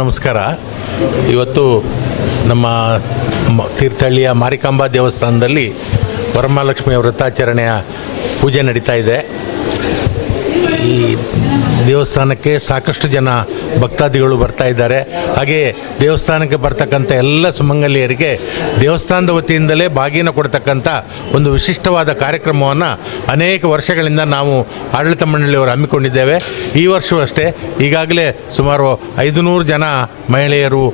ನಮಸ್ಕಾರ. ಇವತ್ತು ನಮ್ಮ ತೀರ್ಥಹಳ್ಳಿಯ ಮಾರಿಕಾಂಬಾ ದೇವಸ್ಥಾನದಲ್ಲಿ ವರಮಹಾಲಕ್ಷ್ಮಿಯ ವ್ರತಾಚರಣೆಯ ಪೂಜೆ ನಡೀತಾ ಇದೆ. ಈ ದೇವಸ್ಥಾನಕ್ಕೆ ಸಾಕಷ್ಟು ಜನ ಭಕ್ತಾದಿಗಳು ಬರ್ತಾ ಇದ್ದಾರೆ. ಹಾಗೆಯೇ ದೇವಸ್ಥಾನಕ್ಕೆ ಬರ್ತಕ್ಕಂಥ ಎಲ್ಲ ಸುಮಂಗಲಿಯರಿಗೆ ದೇವಸ್ಥಾನದ ವತಿಯಿಂದಲೇ ಬಾಗಿನ ಕೊಡ್ತಕ್ಕಂಥ ಒಂದು ವಿಶಿಷ್ಟವಾದ ಕಾರ್ಯಕ್ರಮವನ್ನು ಅನೇಕ ವರ್ಷಗಳಿಂದ ನಾವು ಆಡಳಿತ ಮಂಡಳಿಯವರು ಹಮ್ಮಿಕೊಂಡಿದ್ದೇವೆ. ಈ ವರ್ಷವೂ ಅಷ್ಟೇ ಈಗಾಗಲೇ ಸುಮಾರು 500 ಜನ ಮಹಿಳೆಯರು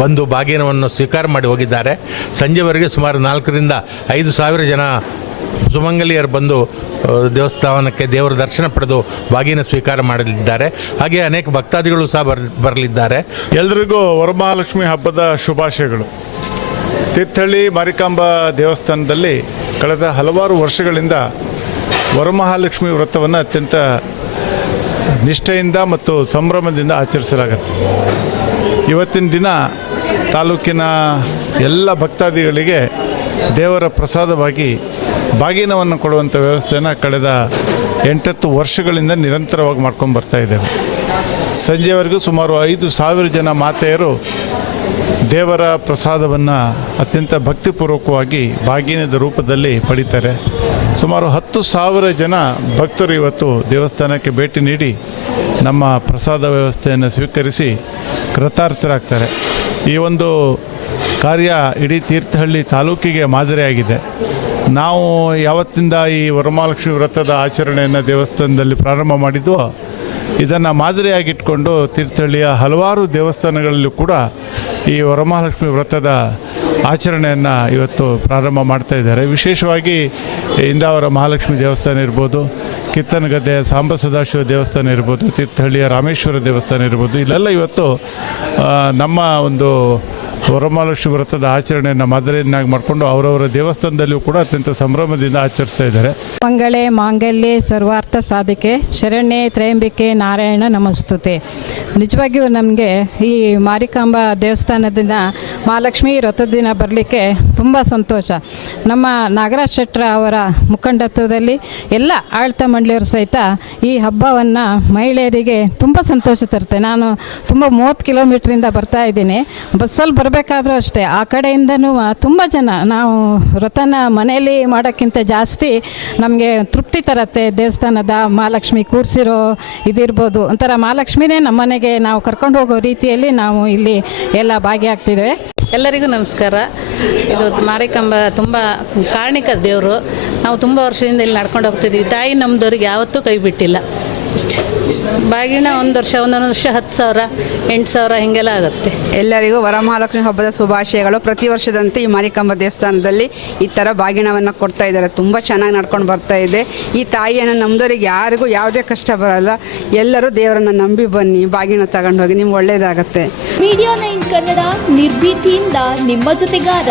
ಬಂದು ಬಾಗಿನವನ್ನು ಸ್ವೀಕಾರ ಮಾಡಿ ಹೋಗಿದ್ದಾರೆ. ಸಂಜೆವರೆಗೆ ಸುಮಾರು 4ರಿಂದ 5,000 ಜನ ಸುಮಂಗಲಿಯರು ಬಂದು ದೇವಸ್ಥಾನಕ್ಕೆ ದೇವರ ದರ್ಶನ ಪಡೆದು ಬಾಗಿನ ಸ್ವೀಕಾರ ಮಾಡಲಿದ್ದಾರೆ. ಹಾಗೆ ಅನೇಕ ಭಕ್ತಾದಿಗಳು ಸಹ ಬರಲಿದ್ದಾರೆ. ಎಲ್ರಿಗೂ ವರಮಹಾಲಕ್ಷ್ಮಿ ಹಬ್ಬದ ಶುಭಾಶಯಗಳು. ತೀರ್ಥಹಳ್ಳಿ ಮಾರಿಕಾಂಬಾ ದೇವಸ್ಥಾನದಲ್ಲಿ ಕಳೆದ ಹಲವಾರು ವರ್ಷಗಳಿಂದ ವರಮಹಾಲಕ್ಷ್ಮಿ ವ್ರತವನ್ನು ಅತ್ಯಂತ ನಿಷ್ಠೆಯಿಂದ ಮತ್ತು ಸಂಭ್ರಮದಿಂದ ಆಚರಿಸಲಾಗುತ್ತೆ. ಇವತ್ತಿನ ದಿನ ತಾಲೂಕಿನ ಎಲ್ಲ ಭಕ್ತಾದಿಗಳಿಗೆ ದೇವರ ಪ್ರಸಾದವಾಗಿ ಬಾಗಿನವನ್ನು ಕೊಡುವಂಥ ವ್ಯವಸ್ಥೆಯನ್ನು ಕಳೆದ 8-10 ವರ್ಷಗಳಿಂದ ನಿರಂತರವಾಗಿ ಮಾಡ್ಕೊಂಡು ಬರ್ತಾ ಇದ್ದೇವೆ. ಸಂಜೆವರೆಗೂ ಸುಮಾರು 5,000 ಜನ ಮಾತೆಯರು ದೇವರ ಪ್ರಸಾದವನ್ನು ಅತ್ಯಂತ ಭಕ್ತಿಪೂರ್ವಕವಾಗಿ ಬಾಗಿನದ ರೂಪದಲ್ಲಿ ಪಡಿತಾರೆ. ಸುಮಾರು 10,000 ಜನ ಭಕ್ತರು ಇವತ್ತು ದೇವಸ್ಥಾನಕ್ಕೆ ಭೇಟಿ ನೀಡಿ ನಮ್ಮ ಪ್ರಸಾದ ವ್ಯವಸ್ಥೆಯನ್ನು ಸ್ವೀಕರಿಸಿ ಕೃತಾರ್ಥರಾಗ್ತಾರೆ. ಈ ಒಂದು ಕಾರ್ಯ ಇಡೀ ತೀರ್ಥಹಳ್ಳಿ ತಾಲೂಕಿಗೆ ಮಾದರಿಯಾಗಿದೆ. ನಾವು ಯಾವತ್ತಿಂದ ಈ ವರಮಹಾಲಕ್ಷ್ಮಿ ವ್ರತದ ಆಚರಣೆಯನ್ನು ದೇವಸ್ಥಾನದಲ್ಲಿ ಪ್ರಾರಂಭ ಮಾಡಿದ್ವೋ ಇದನ್ನು ಮಾದರಿಯಾಗಿಟ್ಕೊಂಡು ತೀರ್ಥಹಳ್ಳಿಯ ಹಲವಾರು ದೇವಸ್ಥಾನಗಳಲ್ಲೂ ಕೂಡ ಈ ವರಮಹಾಲಕ್ಷ್ಮಿ ವ್ರತದ ಆಚರಣೆಯನ್ನು ಇವತ್ತು ಪ್ರಾರಂಭ ಮಾಡ್ತಾ ಇದ್ದಾರೆ. ವಿಶೇಷವಾಗಿ ಇಂದಾವರ ಮಹಾಲಕ್ಷ್ಮಿ ದೇವಸ್ಥಾನ ಇರ್ಬೋದು, ಕಿತ್ತನಗದ್ದೆಯ ಸಾಂಬ ಸದಾಶಿವ ದೇವಸ್ಥಾನ ಇರ್ಬೋದು, ತೀರ್ಥಹಳ್ಳಿಯ ರಾಮೇಶ್ವರ ದೇವಸ್ಥಾನ ಇರ್ಬೋದು, ಇಲ್ಲೆಲ್ಲ ಇವತ್ತು ನಮ್ಮ ಒಂದು ವರಮಹಾಲಕ್ಷ್ಮಿ ವ್ರತದ ಆಚರಣೆಯನ್ನು ಮಾದರಿಯನ್ನಾಗಿ ಮಾಡಿಕೊಂಡು ಅವರವರ ದೇವಸ್ಥಾನದಲ್ಲಿಯೂ ಕೂಡ ಅತ್ಯಂತ ಸಂಭ್ರಮದಿಂದ ಆಚರಿಸ್ತಾ ಇದ್ದಾರೆ. ಮಂಗಳೇ ಮಾಂಗಲ್ಯೆ ಸರ್ವಾರ್ಥ ಸಾಧಿಕೆ ಶರಣ್ಯೆ ತ್ರಯಂಬಿಕೆ ನಾರಾಯಣ ನಮಸ್ತುತೆ. ನಿಜವಾಗಿಯೂ ನಮಗೆ ಈ ಮಾರಿಕಾಂಬಾ ದೇವಸ್ಥಾನದಿಂದ ಮಹಾಲಕ್ಷ್ಮಿ ವ್ರತದ ದಿನ ಬರಲಿಕ್ಕೆ ತುಂಬ ಸಂತೋಷ. ನಮ್ಮ ನಾಗರಾಜ್ ಶೆಟ್ರ ಅವರ ಮುಖಂಡತ್ವದಲ್ಲಿ ಎಲ್ಲ ಆಡಳಿತ ಮಂಡಳಿಯವರು ಸಹಿತ ಈ ಹಬ್ಬವನ್ನು ಮಹಿಳೆಯರಿಗೆ ತುಂಬ ಸಂತೋಷ ತರುತ್ತೆ. ನಾನು ತುಂಬ 30 ಕಿಲೋಮೀಟ್ರಿಂದ ಬರ್ತಾ ಇದ್ದೀನಿ. ಬಸ್ಸಲ್ಲಿ ಬರಬೇಕಾದ್ರೂ ಅಷ್ಟೇ ಆ ಕಡೆಯಿಂದನೂ ತುಂಬ ಜನ ನಾವು ವ್ರತನ ಮನೆಯಲ್ಲಿ ಮಾಡೋಕ್ಕಿಂತ ಜಾಸ್ತಿ ನಮಗೆ ತೃಪ್ತಿ ತರುತ್ತೆ. ದೇವಸ್ಥಾನದ ಮಹಾಲಕ್ಷ್ಮಿ ಕೂರಿಸಿರೋ ಇದಿರ್ಬೋದು, ಒಂಥರ ಮಹಾಲಕ್ಷ್ಮಿನೇ ನಮ್ಮನೆಗೆ ನಾವು ಕರ್ಕೊಂಡು ಹೋಗೋ ರೀತಿಯಲ್ಲಿ ನಾವು ಇಲ್ಲಿ ಎಲ್ಲ ಭಾಗಿಯಾಗ್ತಿದ್ದೇವೆ. ಎಲ್ಲರಿಗೂ ನಮಸ್ಕಾರ. ಇದು ಮಾರಿಕಾಂಬ ತುಂಬ ಕಾರಣಿಕ ದೇವರು. ನಾವು ತುಂಬ ವರ್ಷದಿಂದ ಇಲ್ಲಿ ನಡ್ಕೊಂಡು ಹೋಗ್ತಿದ್ದೀವಿ. ತಾಯಿ ನಮ್ಮದವ್ರಿಗೆ ಯಾವತ್ತೂ ಕೈ ಬಿಟ್ಟಿಲ್ಲ. ಬಾಗಿನ ಒಂದೊಂದು ವರ್ಷ 10,000 8,000 ಹೀಗೆಲ್ಲ ಆಗುತ್ತೆ. ಎಲ್ಲರಿಗೂ ವರಮಹಾಲಕ್ಷ್ಮಿ ಹಬ್ಬದ ಶುಭಾಶಯಗಳು. ಪ್ರತಿ ವರ್ಷದಂತೆ ಈ ಮಾರಿಕಾಂಬಾ ದೇವಸ್ಥಾನದಲ್ಲಿ ಈ ಥರ ಬಾಗಿನವನ್ನು ಕೊಡ್ತಾ ಇದ್ದಾರೆ. ತುಂಬ ಚೆನ್ನಾಗಿ ನಡ್ಕೊಂಡು ಬರ್ತಾ ಇದೆ. ಈ ತಾಯಿಯನ್ನು ನಮ್ಮದವರಿಗೆ ಯಾರಿಗೂ ಯಾವುದೇ ಕಷ್ಟ ಬರಲ್ಲ. ಎಲ್ಲರೂ ದೇವರನ್ನು ನಂಬಿ ಬನ್ನಿ, ಬಾಗಿನ ತಗೊಂಡು ಹೋಗಿ, ನಿಮ್ಗೆ ಒಳ್ಳೆಯದಾಗತ್ತೆ. ಮೀಡಿಯಾ 9 ಕನ್ನಡ ನಿರ್ಭೀತಿಯಿಂದ ನಿಮ್ಮ ಜೊತೆಗಾರ.